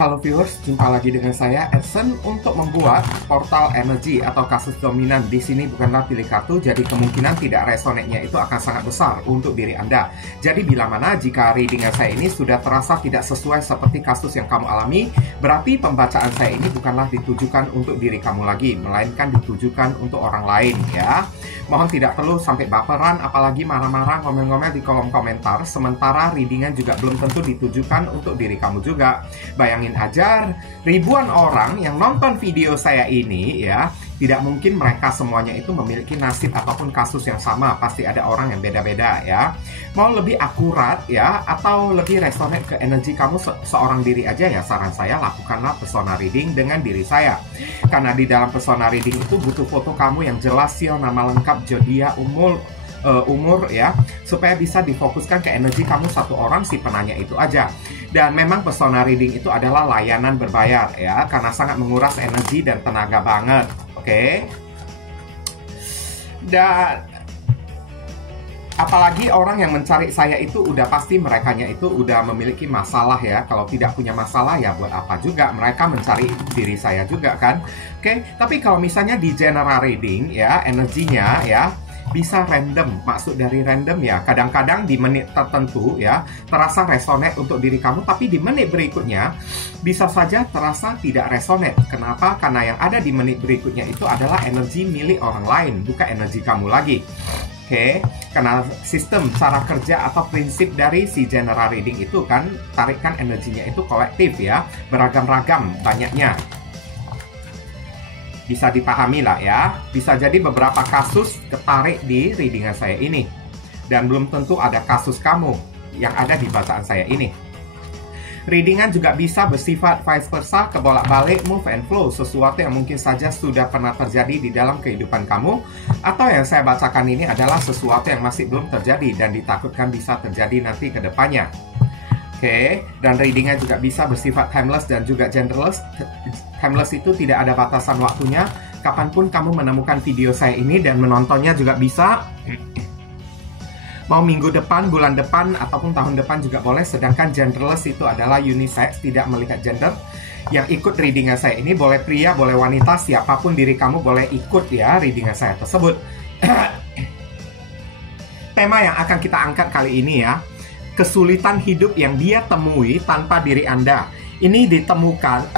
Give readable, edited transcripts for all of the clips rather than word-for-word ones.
Halo viewers, jumpa lagi dengan saya Edson untuk membuat portal energi atau kasus dominan. Di sini bukanlah pilih kartu, jadi kemungkinan tidak resonate-nya itu akan sangat besar untuk diri Anda. Jadi bila mana jika readingan saya ini sudah terasa tidak sesuai seperti kasus yang kamu alami, berarti pembacaan saya ini bukanlah ditujukan untuk diri kamu lagi, melainkan ditujukan untuk orang lain ya. Mohon tidak perlu sampai baperan, apalagi marah-marah, ngomel-ngomel di kolom komentar, sementara readingan juga belum tentu ditujukan untuk diri kamu juga. Bayangin aja, ribuan orang yang nonton video saya ini ya, tidak mungkin mereka semuanya itu memiliki nasib ataupun kasus yang sama. Pasti ada orang yang beda-beda ya. Mau lebih akurat ya, atau lebih resonate ke energi kamu seorang diri aja ya, saran saya lakukanlah persona reading dengan diri saya. Karena di dalam persona reading itu butuh foto kamu yang jelas, nama lengkap, zodiak, umur ya, supaya bisa difokuskan ke energi kamu satu orang si penanya itu aja. Dan memang persona reading itu adalah layanan berbayar ya, karena sangat menguras energi dan tenaga banget. Oke. Dan apalagi orang yang mencari saya itu udah pasti merekanya itu udah memiliki masalah ya. Kalau tidak punya masalah ya buat apa juga mereka mencari diri saya juga kan. Oke, tapi kalau misalnya di general reading ya, energinya ya bisa random. Maksud dari random ya, kadang-kadang di menit tertentu ya terasa resonate untuk diri kamu, tapi di menit berikutnya bisa saja terasa tidak resonate. Kenapa? Karena yang ada di menit berikutnya itu adalah energi milik orang lain, bukan energi kamu lagi. Oke, karena sistem cara kerja atau prinsip dari si general reading itu kan tarikan energinya itu kolektif ya, beragam-ragam banyaknya. Bisa dipahami lah ya. Bisa jadi beberapa kasus ketarik di readingan saya ini. Dan belum tentu ada kasus kamu yang ada di bacaan saya ini. Readingan juga bisa bersifat vice versa, kebolak-balik, move and flow, sesuatu yang mungkin saja sudah pernah terjadi di dalam kehidupan kamu, atau yang saya bacakan ini adalah sesuatu yang masih belum terjadi dan ditakutkan bisa terjadi nanti ke depannya. Oke, dan readingan juga bisa bersifat timeless dan juga genderless. Timeless itu tidak ada batasan waktunya, kapanpun kamu menemukan video saya ini dan menontonnya juga bisa. Mau minggu depan, bulan depan, ataupun tahun depan juga boleh. Sedangkan genderless itu adalah unisex, tidak melihat gender. Yang ikut readingan saya ini boleh pria, boleh wanita, siapapun diri kamu boleh ikut ya readingan saya tersebut. Tema yang akan kita angkat kali ini ya, kesulitan hidup yang dia temui tanpa diri Anda. Ini ditemukan,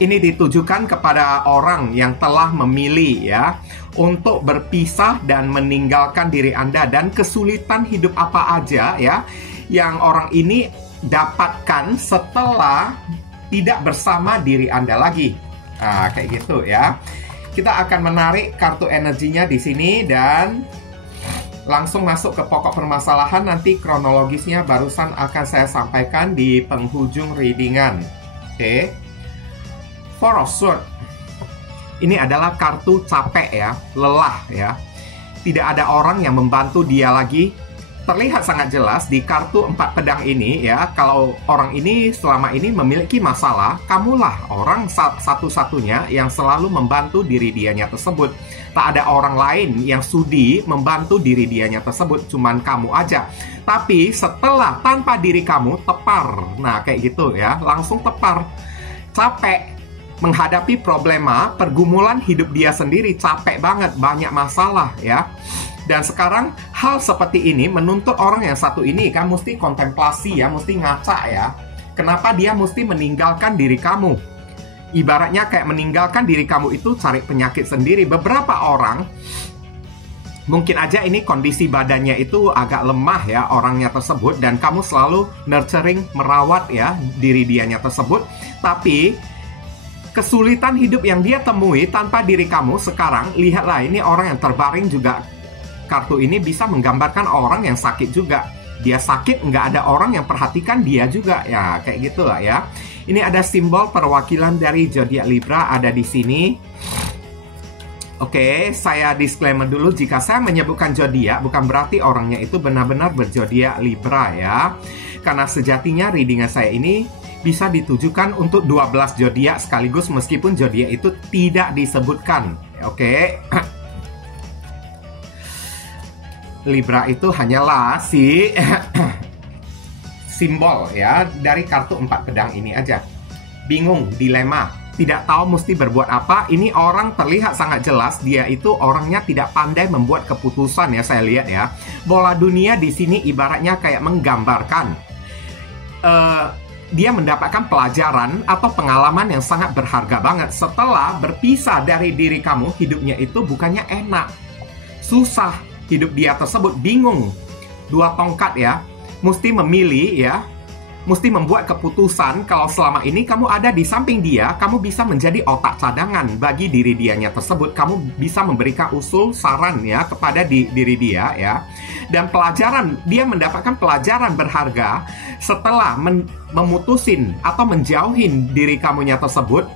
ini ditujukan kepada orang yang telah memilih ya untuk berpisah dan meninggalkan diri Anda, dan kesulitan hidup apa aja ya yang orang ini dapatkan setelah tidak bersama diri Anda lagi. Nah, kayak gitu ya. Kita akan menarik kartu energinya di sini dan langsung masuk ke pokok permasalahan. Nanti kronologisnya barusan akan saya sampaikan di penghujung readingan. Oke. Four of Swords. Ini adalah kartu capek ya, lelah ya. Tidak ada orang yang membantu dia lagi. Terlihat sangat jelas di kartu 4 pedang ini ya, kalau orang ini selama ini memiliki masalah, kamulah orang satu-satunya yang selalu membantu diri dianya tersebut. Tak ada orang lain yang sudi membantu diri dianya tersebut, cuman kamu aja. Tapi setelah tanpa diri kamu tepar. Nah kayak gitu ya, langsung tepar. Capek menghadapi problema, pergumulan hidup dia sendiri, capek banget, banyak masalah ya. Dan sekarang hal seperti ini menuntut orang yang satu ini kan mesti kontemplasi ya, mesti ngaca ya. Kenapa dia mesti meninggalkan diri kamu? Ibaratnya kayak meninggalkan diri kamu itu cari penyakit sendiri. Beberapa orang mungkin aja ini kondisi badannya itu agak lemah ya orangnya tersebut, dan kamu selalu nurturing, merawat ya diri dianya tersebut. Tapi kesulitan hidup yang dia temui tanpa diri kamu sekarang, lihatlah ini orang yang terbaring juga. Kartu ini bisa menggambarkan orang yang sakit juga. Dia sakit, nggak ada orang yang perhatikan dia juga. Ya, kayak gitulah ya. Ini ada simbol perwakilan dari zodiak Libra ada di sini. Oke, saya disclaimer dulu. Jika saya menyebutkan zodiak, bukan berarti orangnya itu benar-benar berzodiak Libra ya. Karena sejatinya readingan saya ini bisa ditujukan untuk 12 zodiak sekaligus, meskipun zodiak itu tidak disebutkan. Oke. Libra itu hanyalah si simbol ya dari kartu 4 pedang ini aja. Bingung, dilema, tidak tahu mesti berbuat apa. Ini orang terlihat sangat jelas dia itu orangnya tidak pandai membuat keputusan ya, saya lihat ya. Bola dunia di sini ibaratnya kayak menggambarkan dia mendapatkan pelajaran atau pengalaman yang sangat berharga banget. Setelah berpisah dari diri kamu, hidupnya itu bukannya enak, susah hidup dia tersebut, bingung. 2 tongkat ya, mesti memilih ya, mesti membuat keputusan. Kalau selama ini kamu ada di samping dia, kamu bisa menjadi otak cadangan bagi diri dianya tersebut. Kamu bisa memberikan usul, saran ya kepada diri dia ya. Dan pelajaran, dia mendapatkan pelajaran berharga setelah memutusin atau menjauhin diri kamunya tersebut.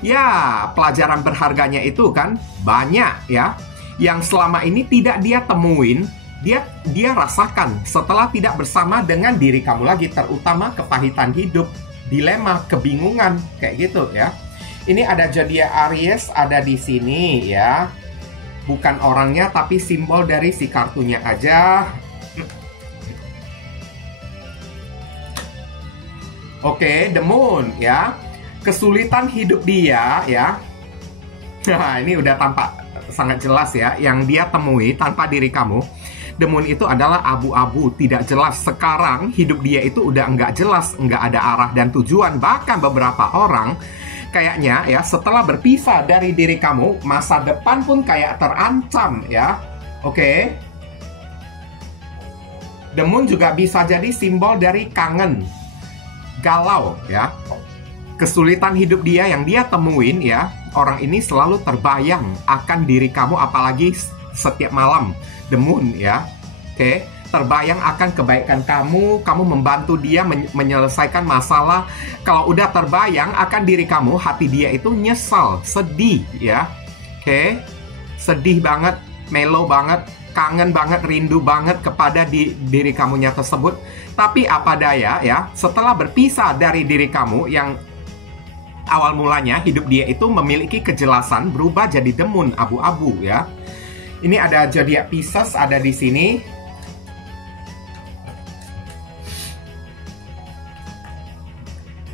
Ya, pelajaran berharganya itu kan banyak ya, yang selama ini tidak dia temuin. Dia rasakan setelah tidak bersama dengan diri kamu lagi, terutama kepahitan hidup, dilema, kebingungan, kayak gitu ya. Ini ada zodiak Aries ada di sini ya. Bukan orangnya tapi simbol dari si kartunya aja. Oke, The Moon ya. Kesulitan hidup dia ya. Nah, ini udah tampak sangat jelas ya yang dia temui tanpa diri kamu. The Moon itu adalah abu-abu, tidak jelas. Sekarang hidup dia itu udah nggak jelas, nggak ada arah dan tujuan. Bahkan beberapa orang kayaknya ya setelah berpisah dari diri kamu, masa depan pun kayak terancam ya. Oke. The Moon juga bisa jadi simbol dari kangen, galau ya. Kesulitan hidup dia yang dia temuin ya, orang ini selalu terbayang akan diri kamu, apalagi setiap malam. The Moon ya, oke, terbayang akan kebaikan kamu membantu dia menyelesaikan masalah. Kalau udah terbayang akan diri kamu, hati dia itu nyesal, sedih ya, oke, sedih banget, melo banget, kangen banget, rindu banget kepada diri kamunya tersebut. Tapi apa daya ya, setelah berpisah dari diri kamu yang awal mulanya hidup dia itu memiliki kejelasan, berubah jadi The Moon, abu-abu ya. Ini ada zodiak Pisces ada di sini.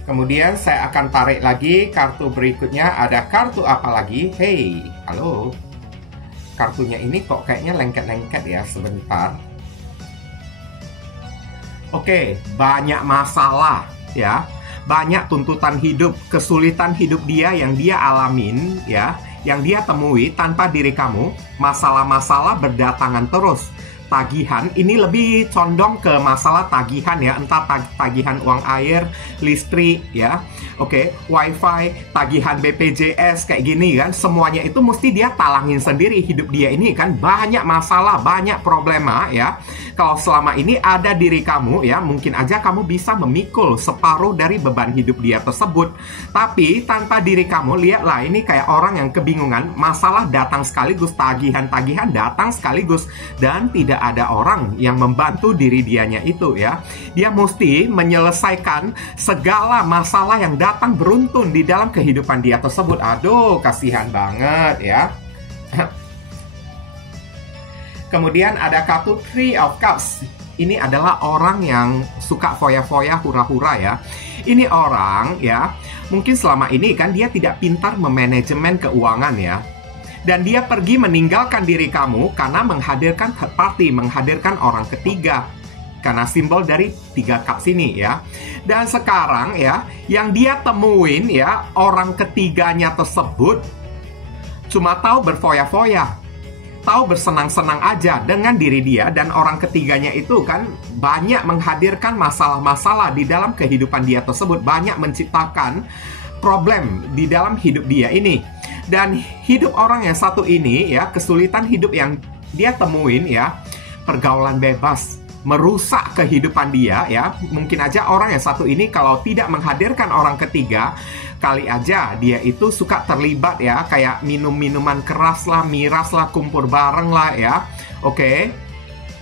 Kemudian saya akan tarik lagi kartu berikutnya. Ada kartu apa lagi? Hey, halo. Kartunya ini kok kayaknya lengket-lengket ya, sebentar. Oke, banyak masalah ya. Banyak tuntutan hidup, kesulitan hidup dia yang dia alamin ya, yang dia temui tanpa diri kamu. Masalah-masalah berdatangan terus. Tagihan, ini lebih condong ke masalah tagihan ya, entah tagihan uang air, listrik ya, oke, wifi, tagihan BPJS kayak gini kan, semuanya itu mesti dia talangin sendiri. Hidup dia ini kan banyak masalah, banyak problema ya. Kalau selama ini ada diri kamu ya, mungkin aja kamu bisa memikul separuh dari beban hidup dia tersebut. Tapi tanpa diri kamu, lihatlah ini kayak orang yang kebingungan, masalah datang sekaligus, tagihan-tagihan datang sekaligus, dan tidak ada orang yang membantu diri dianya itu ya. Dia mesti menyelesaikan segala masalah yang datang beruntun di dalam kehidupan dia tersebut. Aduh, kasihan banget ya. Kemudian ada kartu Three of Cups. Ini adalah orang yang suka foya-foya, hura-hura ya. Ini orang ya, mungkin selama ini kan dia tidak pintar memanajemen keuangan ya. Dan dia pergi meninggalkan diri kamu karena menghadirkan third party, menghadirkan orang ketiga. Karena simbol dari 3 cups ini ya. Dan sekarang ya, yang dia temuin ya, orang ketiganya tersebut cuma tahu berfoya-foya, tahu bersenang-senang aja dengan diri dia. Dan orang ketiganya itu kan banyak menghadirkan masalah-masalah di dalam kehidupan dia tersebut, banyak menciptakan problem di dalam hidup dia ini. Dan hidup orang yang satu ini ya, kesulitan hidup yang dia temuin ya, pergaulan bebas, merusak kehidupan dia ya. Mungkin aja orang yang satu ini kalau tidak menghadirkan orang ketiga, kali aja dia itu suka terlibat ya, kayak minum-minuman keras lah, miras lah, kumpul bareng lah ya. Oke,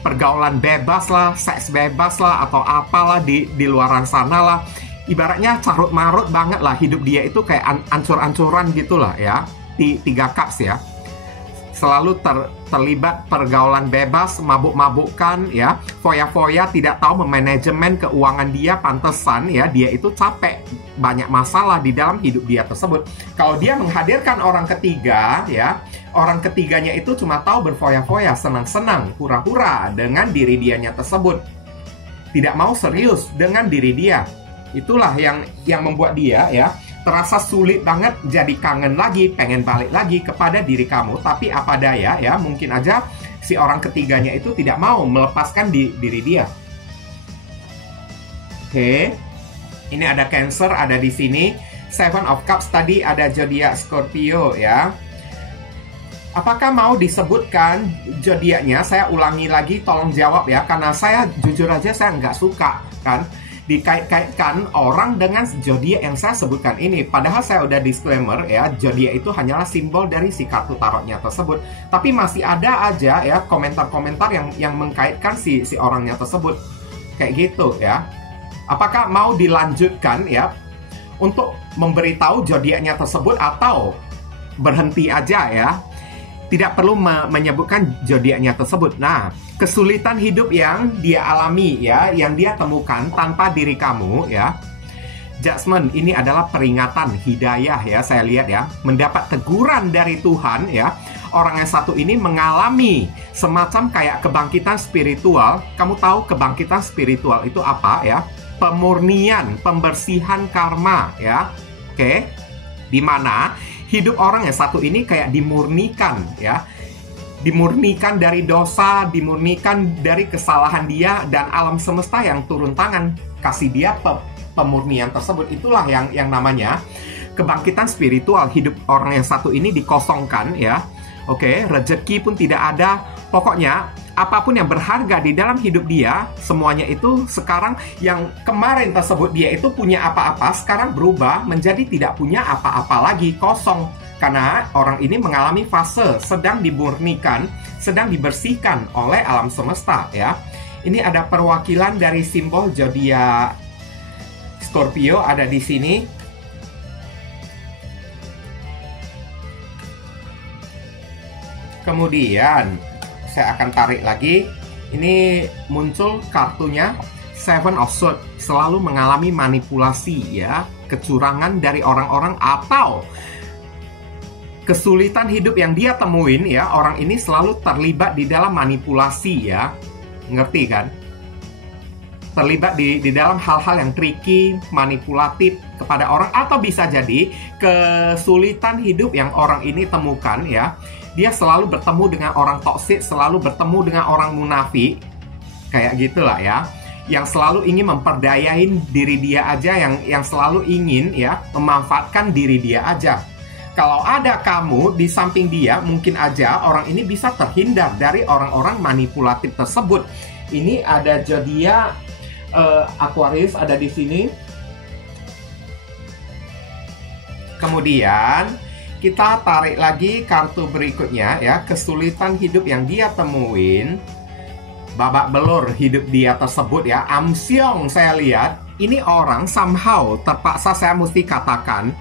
pergaulan bebas lah, seks bebas lah, atau apalah di luaran sana lah. Ibaratnya carut-marut banget lah hidup dia itu, kayak ancur-ancuran gitulah ya. 3 cups ya. selalu terlibat pergaulan bebas, mabuk-mabukan, ya, foya-foya, tidak tahu memanajemen keuangan dia. Pantesan ya, dia itu capek, banyak masalah di dalam hidup dia tersebut. Kalau dia menghadirkan orang ketiga, ya, orang ketiganya itu cuma tahu berfoya-foya, senang-senang, hura-hura dengan diri dianya tersebut, tidak mau serius dengan diri dia. Itulah yang membuat dia, ya, terasa sulit banget jadi kangen lagi, pengen balik lagi kepada diri kamu. Tapi apa daya, ya, mungkin aja si orang ketiganya itu tidak mau melepaskan diri dia. Oke, ini ada Cancer, ada di sini. Seven of Cups tadi ada zodiak Scorpio, ya. Apakah mau disebutkan zodiaknya? Saya ulangi lagi, tolong jawab ya, karena saya jujur aja saya nggak suka kan dikait-kaitkan orang dengan zodiak yang saya sebutkan ini. Padahal saya udah disclaimer ya, zodiak itu hanyalah simbol dari si kartu tarotnya tersebut. Tapi masih ada aja ya komentar-komentar yang mengkaitkan si orangnya tersebut. Kayak gitu ya. Apakah mau dilanjutkan ya untuk memberitahu zodiaknya tersebut, atau berhenti aja ya? Tidak perlu menyebutkan zodiaknya tersebut. Nah, kesulitan hidup yang dia alami ya, yang dia temukan tanpa diri kamu ya. Judgment ini adalah peringatan, hidayah ya, saya lihat ya. Mendapat teguran dari Tuhan ya. Orang yang satu ini mengalami semacam kayak kebangkitan spiritual. Kamu tahu kebangkitan spiritual itu apa ya? Pemurnian, pembersihan karma ya. Oke. Di mana hidup orang yang satu ini kayak dimurnikan ya. Dimurnikan dari dosa, dimurnikan dari kesalahan dia, dan alam semesta yang turun tangan kasih dia pemurnian tersebut. Itulah yang namanya kebangkitan spiritual. Hidup orang yang satu ini dikosongkan ya. Oke, rezeki pun tidak ada. Pokoknya apapun yang berharga di dalam hidup dia, semuanya itu sekarang yang kemarin tersebut dia itu punya apa-apa, sekarang berubah menjadi tidak punya apa-apa lagi, kosong. Karena orang ini mengalami fase sedang dimurnikan, sedang dibersihkan oleh alam semesta ya. Ini ada perwakilan dari simbol zodiak Scorpio ada di sini. Kemudian saya akan tarik lagi. Ini muncul kartunya Seven of Swords, selalu mengalami manipulasi ya, kecurangan dari orang-orang atau kesulitan hidup yang dia temuin ya. Orang ini selalu terlibat di dalam manipulasi ya. Ngerti kan? Terlibat di dalam hal-hal yang tricky, manipulatif kepada orang, atau bisa jadi kesulitan hidup yang orang ini temukan ya. Dia selalu bertemu dengan orang toksik, selalu bertemu dengan orang munafik. Kayak gitulah ya. Yang selalu ingin memperdayain diri dia aja, yang selalu ingin ya memanfaatkan diri dia aja. Kalau ada kamu di samping dia, mungkin aja orang ini bisa terhindar dari orang-orang manipulatif tersebut. Ini ada zodiak Aquarius ada di sini. Kemudian kita tarik lagi kartu berikutnya ya, kesulitan hidup yang dia temuin, babak belur hidup dia tersebut ya. Amsyong saya lihat, ini orang somehow terpaksa saya mesti katakan,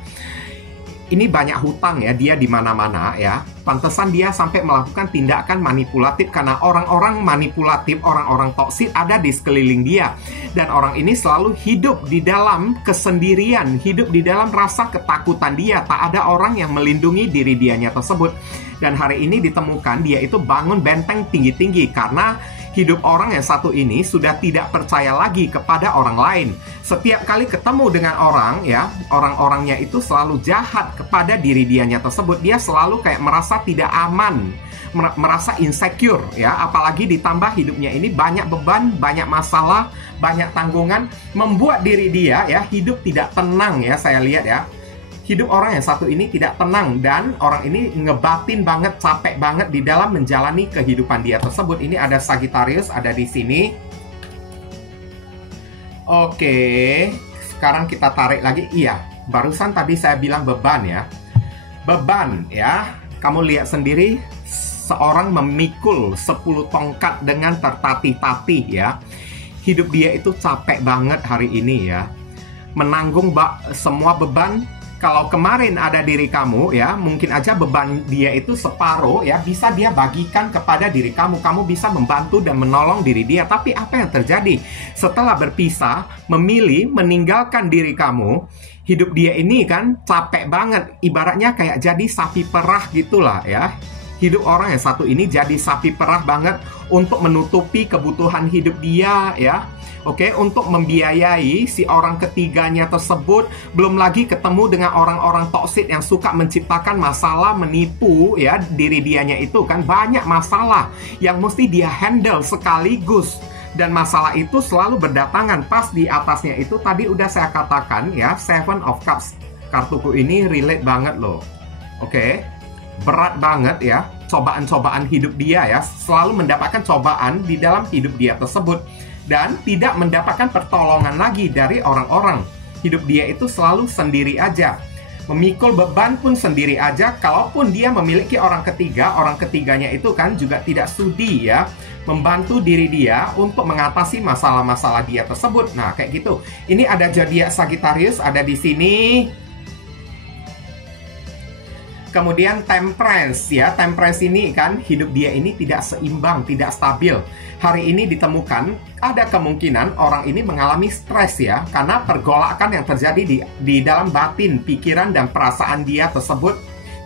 ini banyak hutang ya, dia di mana-mana ya. Pantesan dia sampai melakukan tindakan manipulatif, karena orang-orang manipulatif, orang-orang toksik ada di sekeliling dia. Dan orang ini selalu hidup di dalam kesendirian, hidup di dalam rasa ketakutan dia. Tak ada orang yang melindungi diri dianya tersebut. Dan hari ini ditemukan dia itu bangun benteng tinggi-tinggi, karena hidup orang yang satu ini sudah tidak percaya lagi kepada orang lain. Setiap kali ketemu dengan orang ya, orang-orangnya itu selalu jahat kepada diri dianya tersebut. Dia selalu kayak merasa tidak aman, merasa insecure ya. Apalagi ditambah hidupnya ini banyak beban, banyak masalah, banyak tanggungan, membuat diri dia ya hidup tidak tenang ya. Saya lihat ya, hidup orang yang satu ini tidak tenang, dan orang ini ngebatin banget, capek banget di dalam menjalani kehidupan dia tersebut. Ini ada Sagittarius ada di sini. Oke, sekarang kita tarik lagi. Iya, barusan tadi saya bilang beban ya. Beban ya. Kamu lihat sendiri, seorang memikul 10 tongkat dengan tertatih-tatih ya. Hidup dia itu capek banget hari ini ya. Menanggung semua beban. Kalau kemarin ada diri kamu ya, mungkin aja beban dia itu separuh ya, bisa dia bagikan kepada diri kamu. Kamu bisa membantu dan menolong diri dia. Tapi apa yang terjadi? Setelah berpisah, memilih meninggalkan diri kamu, hidup dia ini kan capek banget. Ibaratnya kayak jadi sapi perah gitulah ya. Hidup orang yang satu ini jadi sapi perah banget untuk menutupi kebutuhan hidup dia ya. Oke, untuk membiayai si orang ketiganya tersebut, belum lagi ketemu dengan orang-orang toksik yang suka menciptakan masalah, menipu ya diri dianya itu kan banyak masalah yang mesti dia handle sekaligus. Dan masalah itu selalu berdatangan. Pas di atasnya itu tadi udah saya katakan ya, Seven of Cups. Kartuku ini relate banget loh. Oke, berat banget ya cobaan-cobaan hidup dia ya. Selalu mendapatkan cobaan di dalam hidup dia tersebut. Dan tidak mendapatkan pertolongan lagi dari orang-orang. Hidup dia itu selalu sendiri aja. Memikul beban pun sendiri aja. Kalaupun dia memiliki orang ketiganya itu kan juga tidak sudi ya membantu diri dia untuk mengatasi masalah-masalah dia tersebut. Nah, kayak gitu. Ini ada zodiak Sagittarius ada di sini. Kemudian Temperance ya. Temperance ini kan hidup dia ini tidak seimbang, tidak stabil. Hari ini ditemukan ada kemungkinan orang ini mengalami stres ya, karena pergolakan yang terjadi di dalam batin, pikiran dan perasaan dia tersebut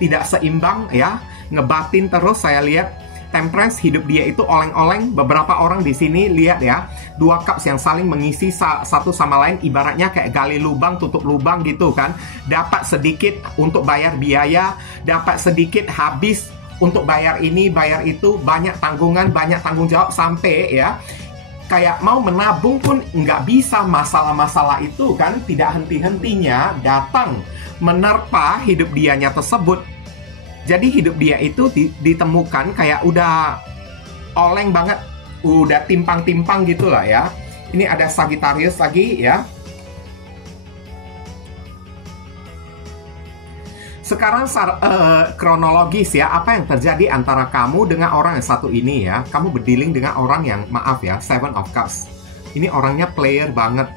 tidak seimbang ya. Ngebatin terus saya lihat. Temperance hidup dia itu oleng-oleng. Beberapa orang di sini lihat ya, dua cups yang saling mengisi satu sama lain, ibaratnya kayak gali lubang tutup lubang gitu kan. Dapat sedikit untuk bayar biaya, dapat sedikit habis untuk bayar ini, bayar itu, banyak tanggungan, banyak tanggung jawab, sampai ya kayak mau menabung pun nggak bisa. Masalah-masalah itu kan tidak henti-hentinya datang menerpa hidup dianya tersebut. Jadi hidup dia itu ditemukan kayak udah oleng banget, udah timpang-timpang gitulah ya. Ini ada Sagittarius lagi ya. Sekarang kronologis ya, apa yang terjadi antara kamu dengan orang yang satu ini ya. Kamu berdealing dengan orang yang, maaf ya, Seven of Cups. Ini orangnya player banget.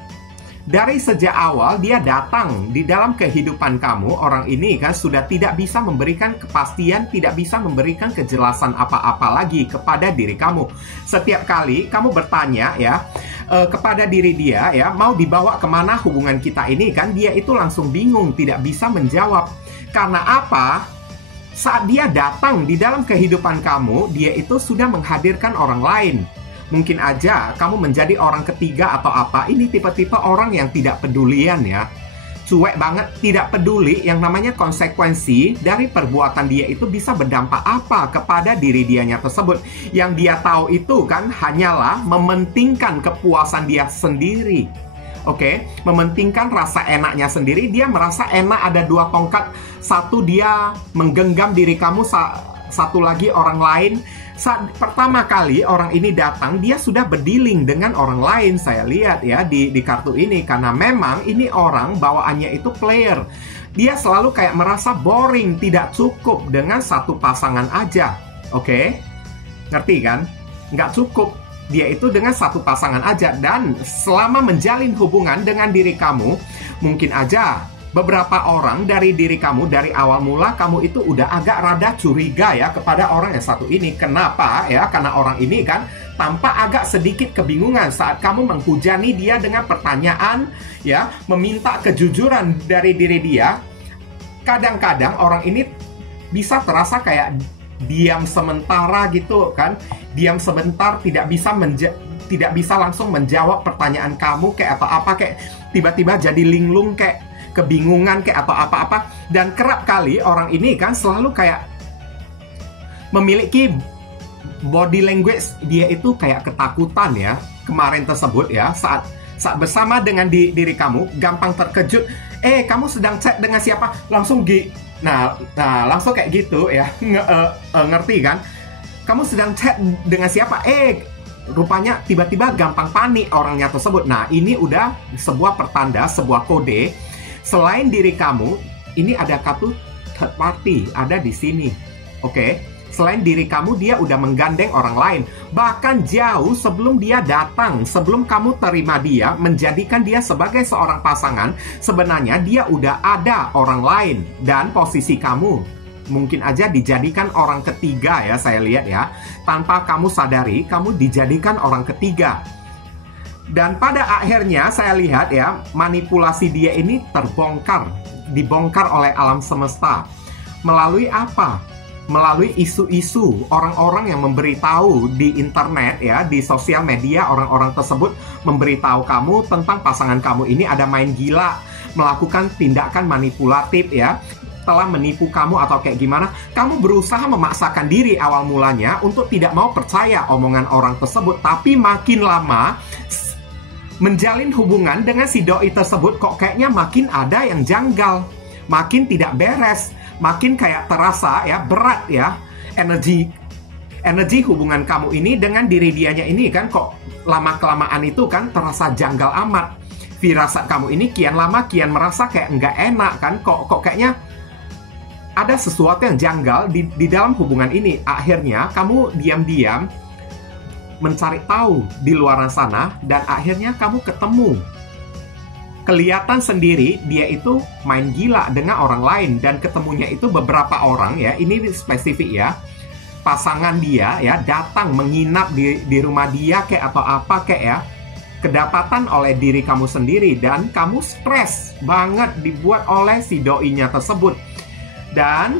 Dari sejak awal dia datang di dalam kehidupan kamu, orang ini kan sudah tidak bisa memberikan kepastian, tidak bisa memberikan kejelasan apa-apa lagi kepada diri kamu. Setiap kali kamu bertanya ya kepada diri dia ya, mau dibawa kemana hubungan kita ini kan, dia itu langsung bingung, tidak bisa menjawab. Karena apa? Saat dia datang di dalam kehidupan kamu, dia itu sudah menghadirkan orang lain. Mungkin aja kamu menjadi orang ketiga atau apa. Ini tipe-tipe orang yang tidak pedulian ya. Cuek banget, tidak peduli yang namanya konsekuensi dari perbuatan dia itu bisa berdampak apa kepada diri dianya tersebut. Yang dia tahu itu kan hanyalah mementingkan kepuasan dia sendiri. Oke, mementingkan rasa enaknya sendiri. Dia merasa enak ada dua tongkat. Satu dia menggenggam diri kamu, satu lagi orang lain. Saat pertama kali orang ini datang, dia sudah berdealing dengan orang lain. Saya lihat ya di kartu ini, karena memang ini orang bawaannya itu player. Dia selalu kayak merasa boring, tidak cukup dengan satu pasangan aja. Oke? Ngerti kan? Nggak cukup. Dia itu dengan satu pasangan aja. Dan selama menjalin hubungan dengan diri kamu, mungkin aja beberapa orang dari diri kamu, dari awal mula kamu itu udah agak rada curiga ya kepada orang yang satu ini. Kenapa ya? Karena orang ini kan tampak agak sedikit kebingungan saat kamu menghujani dia dengan pertanyaan ya, meminta kejujuran dari diri dia. Kadang-kadang orang ini bisa terasa kayak diam sementara gitu kan. Diam sebentar, tidak bisa langsung menjawab pertanyaan kamu kayak apa-apa, kayak tiba-tiba jadi linglung, kayak kebingungan kayak atau apa-apa. Dan kerap kali orang ini kan selalu kayak memiliki body language dia itu kayak ketakutan ya. Kemarin tersebut ya, saat bersama dengan diri kamu gampang terkejut. Kamu sedang chat dengan siapa? Langsung nah langsung kayak gitu ya. Ngerti kan? Kamu sedang chat dengan siapa? Rupanya tiba-tiba gampang panik orangnya tersebut. Nah, ini udah sebuah pertanda, sebuah kode. Selain diri kamu, ini ada kartu third party ada di sini. Oke. Selain diri kamu, dia udah menggandeng orang lain. Bahkan jauh sebelum dia datang, sebelum kamu terima dia, menjadikan dia sebagai seorang pasangan, sebenarnya dia udah ada orang lain. Dan posisi kamu mungkin aja dijadikan orang ketiga ya, saya lihat ya. Tanpa kamu sadari, kamu dijadikan orang ketiga. Dan pada akhirnya saya lihat ya, manipulasi dia ini dibongkar oleh alam semesta. Melalui apa? Melalui isu-isu orang-orang yang memberitahu di internet ya, di sosial media, orang-orang tersebut memberitahu kamu tentang pasangan kamu ini ada main gila, melakukan tindakan manipulatif ya, telah menipu kamu atau kayak gimana. Kamu berusaha memaksakan diri awal mulanya untuk tidak mau percaya omongan orang tersebut, tapi makin lama menjalin hubungan dengan si doi tersebut kok kayaknya makin ada yang janggal, makin tidak beres, makin kayak terasa ya berat ya energi hubungan kamu ini dengan diri dianya ini kan, kok lama-kelamaan itu kan terasa janggal amat. Firasat kamu ini kian lama kian merasa kayak nggak enak kan, kok kayaknya ada sesuatu yang janggal di dalam hubungan ini. Akhirnya kamu diam-diam mencari tahu di luar sana, dan akhirnya kamu ketemu. Kelihatan sendiri dia itu main gila dengan orang lain, dan ketemunya itu beberapa orang ya, ini spesifik ya, pasangan dia ya datang menginap di rumah dia kayak atau apa kayak ya, kedapatan oleh diri kamu sendiri, dan kamu stres banget dibuat oleh si doinya tersebut. Dan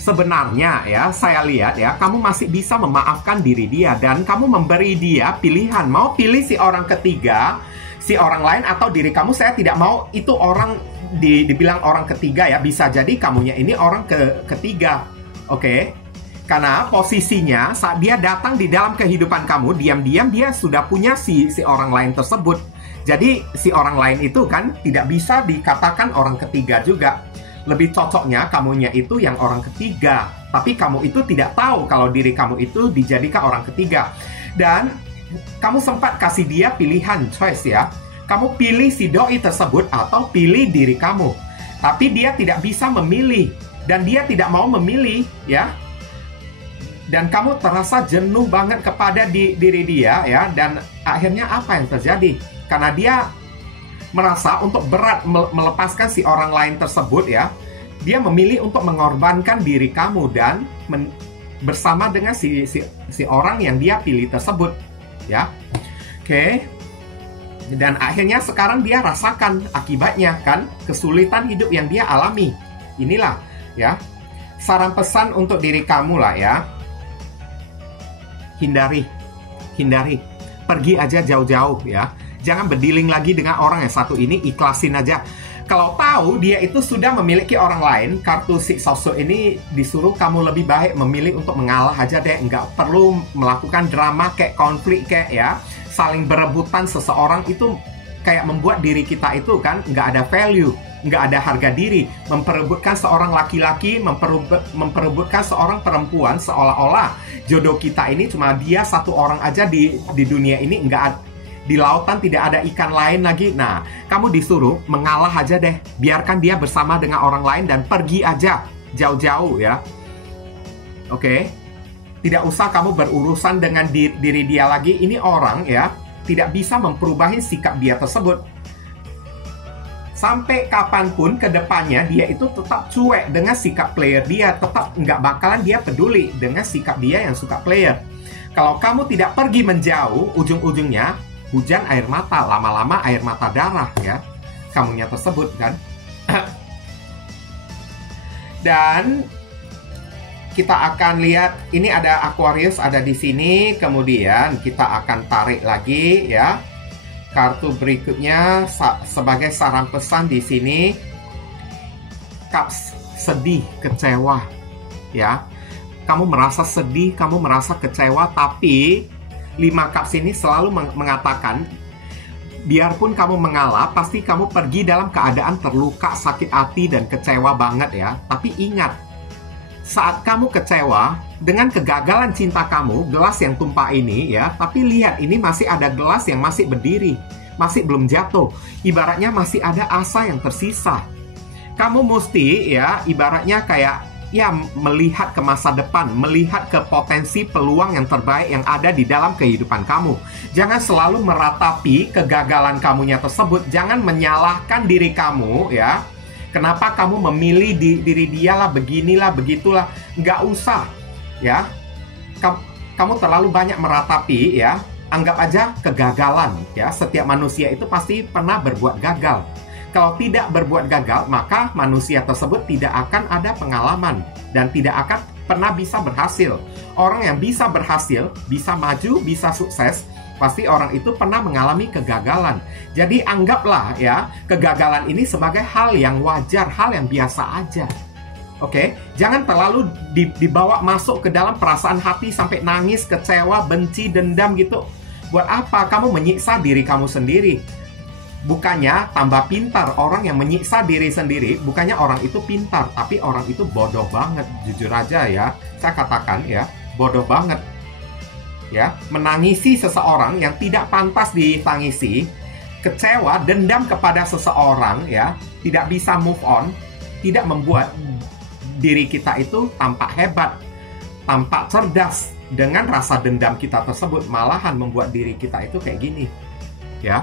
sebenarnya ya, saya lihat ya, kamu masih bisa memaafkan diri dia, dan kamu memberi dia pilihan, mau pilih si orang ketiga, si orang lain, atau diri kamu. Saya tidak mau itu orang dibilang orang ketiga ya, bisa jadi kamunya ini orang ketiga, oke? Karena posisinya saat dia datang di dalam kehidupan kamu, diam-diam dia sudah punya si orang lain tersebut. Jadi si orang lain itu kan tidak bisa dikatakan orang ketiga juga. Lebih cocoknya kamunya itu yang orang ketiga, tapi kamu itu tidak tahu kalau diri kamu itu dijadikan orang ketiga. Dan kamu sempat kasih dia pilihan, choice ya. Kamu pilih si doi tersebut atau pilih diri kamu. Tapi dia tidak bisa memilih, dan dia tidak mau memilih ya. Dan kamu terasa jenuh banget kepada diri dia ya. Dan akhirnya apa yang terjadi? Karena dia merasa untuk berat melepaskan si orang lain tersebut ya, dia memilih untuk mengorbankan diri kamu dan bersama dengan si orang yang dia pilih tersebut ya. Oke. Dan akhirnya sekarang dia rasakan akibatnya kan, kesulitan hidup yang dia alami. Inilah ya saran pesan untuk diri kamu lah ya. Hindari, pergi aja jauh-jauh ya. Jangan berdealing lagi dengan orang yang satu ini, ikhlasin aja. Kalau tahu dia itu sudah memiliki orang lain, kartu si sosok ini disuruh kamu lebih baik memilih untuk mengalah aja deh. Nggak perlu melakukan drama kayak konflik kayak ya. Saling berebutan seseorang itu kayak membuat diri kita itu kan nggak ada value, nggak ada harga diri. Memperebutkan seorang laki-laki, memperebutkan seorang perempuan, seolah-olah jodoh kita ini cuma dia satu orang aja di dunia ini, nggak ada. Di lautan tidak ada ikan lain lagi. Nah, kamu disuruh mengalah aja deh. Biarkan dia bersama dengan orang lain dan pergi aja jauh-jauh ya. Oke? Tidak usah kamu berurusan dengan diri dia lagi. Ini orang ya, tidak bisa memperubahi sikap dia tersebut. Sampai kapanpun ke depannya dia itu tetap cuek dengan sikap player dia. Tetap nggak bakalan dia peduli dengan sikap dia yang suka player. Kalau kamu tidak pergi menjauh, ujung-ujungnya hujan air mata, lama-lama air mata darah ya, kamunya tersebut kan. Dan kita akan lihat ini ada Aquarius ada di sini, kemudian kita akan tarik lagi ya. Kartu berikutnya sebagai saran pesan di sini, Cups, sedih, kecewa ya. Kamu merasa sedih, kamu merasa kecewa, tapi 5 Cups ini selalu mengatakan, biarpun kamu mengalah, pasti kamu pergi dalam keadaan terluka, sakit hati, dan kecewa banget ya. Tapi ingat, saat kamu kecewa dengan kegagalan cinta kamu, gelas yang tumpah ini ya, tapi lihat, ini masih ada gelas yang masih berdiri, masih belum jatuh. Ibaratnya masih ada asa yang tersisa. Kamu mesti ya, ibaratnya kayak ya melihat ke masa depan, melihat ke potensi peluang yang terbaik yang ada di dalam kehidupan kamu. Jangan selalu meratapi kegagalan kamunya tersebut. Jangan menyalahkan diri kamu, ya. Kenapa kamu memilih diri dia lah, beginilah, begitulah. Nggak usah, ya. Kamu terlalu banyak meratapi, ya. Anggap aja kegagalan, ya. Setiap manusia itu pasti pernah berbuat gagal. Kalau tidak berbuat gagal, maka manusia tersebut tidak akan ada pengalaman dan tidak akan pernah bisa berhasil. Orang yang bisa berhasil, bisa maju, bisa sukses, pasti orang itu pernah mengalami kegagalan. Jadi anggaplah, ya, kegagalan ini sebagai hal yang wajar, hal yang biasa aja. Oke, jangan terlalu dibawa masuk ke dalam perasaan hati sampai nangis, kecewa, benci, dendam gitu. Buat apa? Kamu menyiksa diri kamu sendiri. Bukannya tambah pintar. Orang yang menyiksa diri sendiri, bukannya orang itu pintar, tapi orang itu bodoh banget. Jujur aja, ya, saya katakan, ya, bodoh banget. Ya, menangisi seseorang yang tidak pantas ditangisi, kecewa, dendam kepada seseorang, ya, tidak bisa move on, tidak membuat diri kita itu tampak hebat, tampak cerdas. Dengan rasa dendam kita tersebut, malahan membuat diri kita itu kayak gini, ya.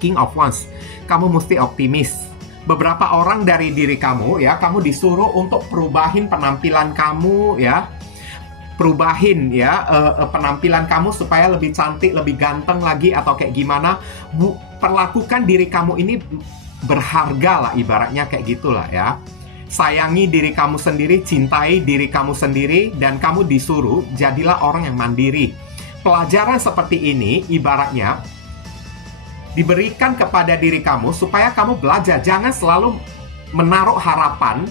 King of Wands, kamu mesti optimis. Beberapa orang dari diri kamu, ya, kamu disuruh untuk perubahin penampilan kamu, ya, perubahin, ya, penampilan kamu supaya lebih cantik, lebih ganteng lagi, atau kayak gimana. Perlakukan diri kamu ini berharga lah, ibaratnya kayak gitulah, ya. Sayangi diri kamu sendiri, cintai diri kamu sendiri, dan kamu disuruh jadilah orang yang mandiri. Pelajaran seperti ini ibaratnya diberikan kepada diri kamu supaya kamu belajar. Jangan selalu menaruh harapan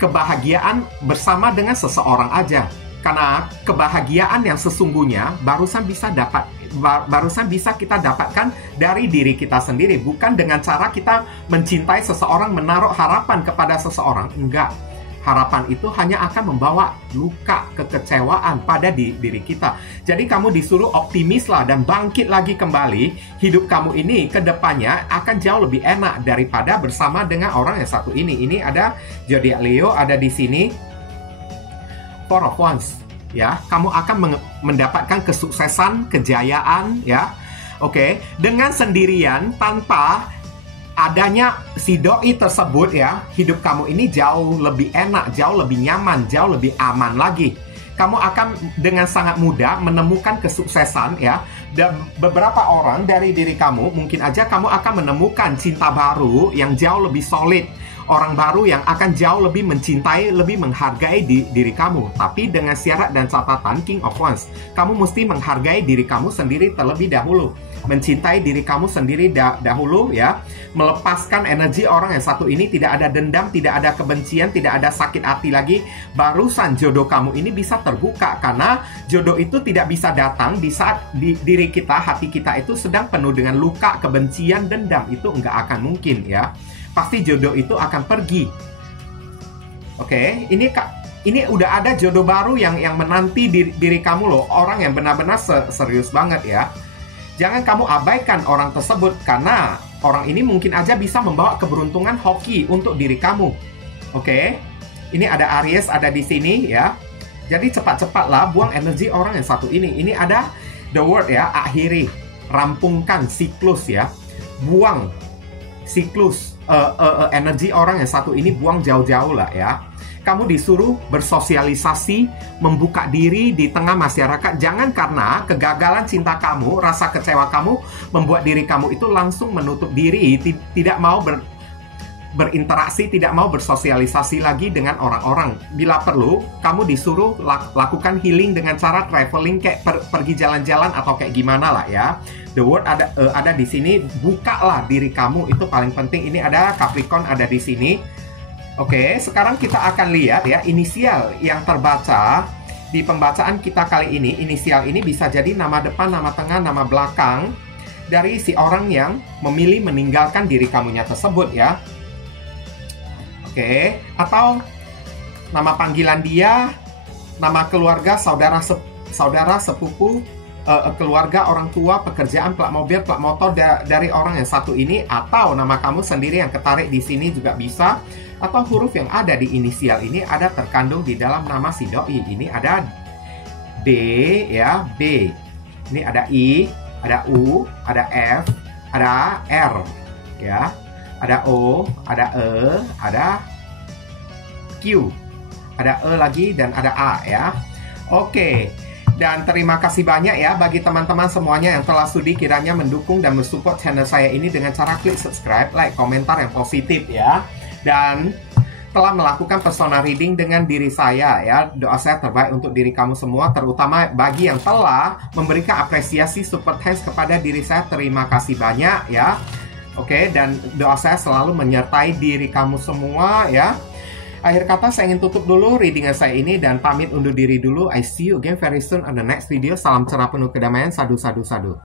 kebahagiaan bersama dengan seseorang aja. Karena kebahagiaan yang sesungguhnya barusan bisa kita dapatkan dari diri kita sendiri. Bukan dengan cara kita mencintai seseorang, menaruh harapan kepada seseorang. Enggak. Harapan itu hanya akan membawa luka, kekecewaan pada diri kita. Jadi kamu disuruh optimislah dan bangkit lagi kembali. Hidup kamu ini ke depannya akan jauh lebih enak daripada bersama dengan orang yang satu ini. Ini ada zodiak Leo, ada di sini Four of Wands, ya. Kamu akan mendapatkan kesuksesan, kejayaan, ya. Oke, dengan sendirian, tanpa adanya si doi tersebut, ya, hidup kamu ini jauh lebih enak, jauh lebih nyaman, jauh lebih aman lagi. Kamu akan dengan sangat mudah menemukan kesuksesan, ya. Dan beberapa orang dari diri kamu, mungkin aja kamu akan menemukan cinta baru yang jauh lebih solid. Orang baru yang akan jauh lebih mencintai, lebih menghargai diri kamu. Tapi dengan syarat dan catatan King of Wands, kamu mesti menghargai diri kamu sendiri terlebih dahulu. Mencintai diri kamu sendiri dahulu, ya. Melepaskan energi orang yang satu ini. Tidak ada dendam, tidak ada kebencian, tidak ada sakit hati lagi. Barusan jodoh kamu ini bisa terbuka. Karena jodoh itu tidak bisa datang di saat diri kita, hati kita itu sedang penuh dengan luka, kebencian, dendam. Itu nggak akan mungkin, ya. Pasti jodoh itu akan pergi. Oke, ini udah ada jodoh baru yang menanti diri kamu loh. Orang yang benar-benar serius banget, ya. Jangan kamu abaikan orang tersebut, karena orang ini mungkin aja bisa membawa keberuntungan hoki untuk diri kamu. Oke, ini ada Aries ada di sini, ya. Jadi cepat-cepatlah buang energi orang yang satu ini. Ini ada the word, ya, akhiri, rampungkan siklus, ya. Buang siklus energi orang yang satu ini, buang jauh-jauh lah, ya. Kamu disuruh bersosialisasi, membuka diri di tengah masyarakat. Jangan karena kegagalan cinta kamu, rasa kecewa kamu membuat diri kamu itu langsung menutup diri, tidak mau berinteraksi, tidak mau bersosialisasi lagi dengan orang-orang. Bila perlu, kamu disuruh lakukan healing dengan cara traveling, kayak pergi jalan-jalan atau kayak gimana lah, ya. The word ada di sini. Bukalah diri kamu, itu paling penting. Ini ada Capricorn ada di sini. Oke, sekarang kita akan lihat, ya, inisial yang terbaca di pembacaan kita kali ini. Inisial ini bisa jadi nama depan, nama tengah, nama belakang dari si orang yang memilih meninggalkan diri kamunya tersebut, ya. Oke, atau nama panggilan dia, nama keluarga, saudara sepupu, keluarga, orang tua, pekerjaan, plat mobil, plat motor dari orang yang satu ini, atau nama kamu sendiri yang ketarik di sini juga bisa. atau huruf yang ada di inisial ini ada terkandung di dalam nama si doi. Ini ada D ya, B. Ini ada I, ada U, ada F, ada R ya. Ada O, ada E, ada Q, ada E lagi dan ada A ya. Oke. Dan terima kasih banyak ya bagi teman-teman semuanya yang telah studi kiranya mendukung dan mensupport channel saya ini dengan cara klik subscribe, like, komentar yang positif ya. Dan telah melakukan personal reading dengan diri saya ya. Doa saya terbaik untuk diri kamu semua, terutama bagi yang telah memberikan apresiasi super thanks kepada diri saya. Terima kasih banyak ya. Oke, dan doa saya selalu menyertai diri kamu semua ya. Akhir kata saya ingin tutup dulu readingan saya ini dan pamit undur diri dulu. I see you again very soon on the next video. Salam cerah penuh kedamaian. Sadu, sadu, sadu.